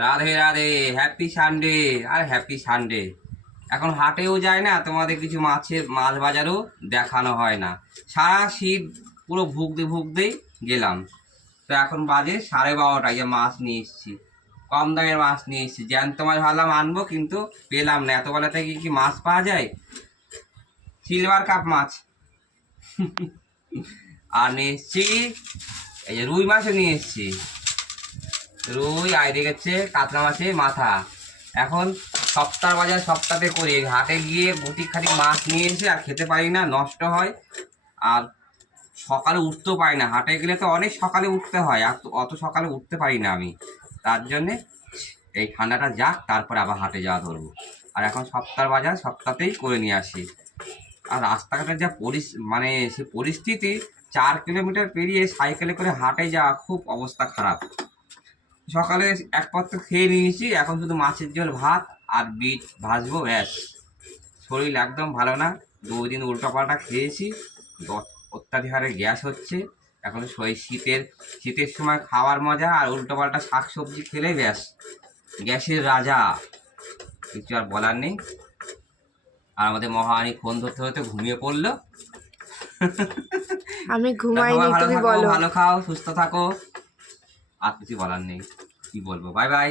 Radhe Radhe, happy Sunday. আর happy Sunday. এখন হাটেও যায় না, তোমাদের কিছু মাছ বাজারও দেখানো হয় না। সারা শীত পুরো ভুগতে ভুগতেই গেলাম। তো এখন বাজে 12:30, যে মাছ নিয়ে এসেছি, কম দামের মাছ নিয়ে এসেছি। জ্যান্ত মাছ ভাবলাম আনবো, কিন্তু পেলাম না। এত বেলা থেকে কি মাছ পাওয়া যায়? সিলভার কাপ মাছ। আর নিয়ে এসেছি এই যে রুই মাছও নিয়ে এসেছি। রুই আর দেখেছে কাতলা মাছের মাথা। এখন সপ্তাহ বাজার সপ্তাহে করি, হাটে গিয়ে গুটি খাটি মাছ নিয়ে এসে আর খেতে পারি না, নষ্ট হয়। আর সকালে উঠতেও পারি না, হাটে গেলে তো অনেক সকালে উঠতে হয়, আর অত সকালে উঠতে পারি না আমি। তার জন্যে এই ঠান্ডাটা যাক, তারপরে আবার হাটে যাওয়া ধরবো। আর এখন সপ্তাহ বাজার সপ্তাহতেই করে নিয়ে আসি। আর রাস্তাঘাটের যা মানে সে পরিস্থিতি, 4 কিলোমিটার পেরিয়ে সাইকেলে করে হাটে যাওয়া খুব অবস্থা খারাপ। সকালে এক পাত্র খেয়ে নিয়েছি, এখন শুধু মাছের ঝোল ভাত আর বিট ভাজবো, ব্যাস। শরীর একদম ভালো না, 2 দিন উল্টোপাল্টা খেয়েছি। অত্যাধিক হারে গ্যাস হচ্ছে। এখন শীতের সময় খাওয়ার মজা, আর উল্টোপাল্টা শাক সবজি খেলে ব্যাস গ্যাসের রাজা, কিছু আর বলার নেই। আর আমাদের মহারানী ফোন ধরতে ধরতে ঘুমিয়ে পড়লো। আমি সবাই ঘুমাইনি, ভালো তুমি থাকো, বলো। ভালো খাও, সুস্থ থাকো। আর কিছু বলার নেই, কি বলবো, বাই বাই।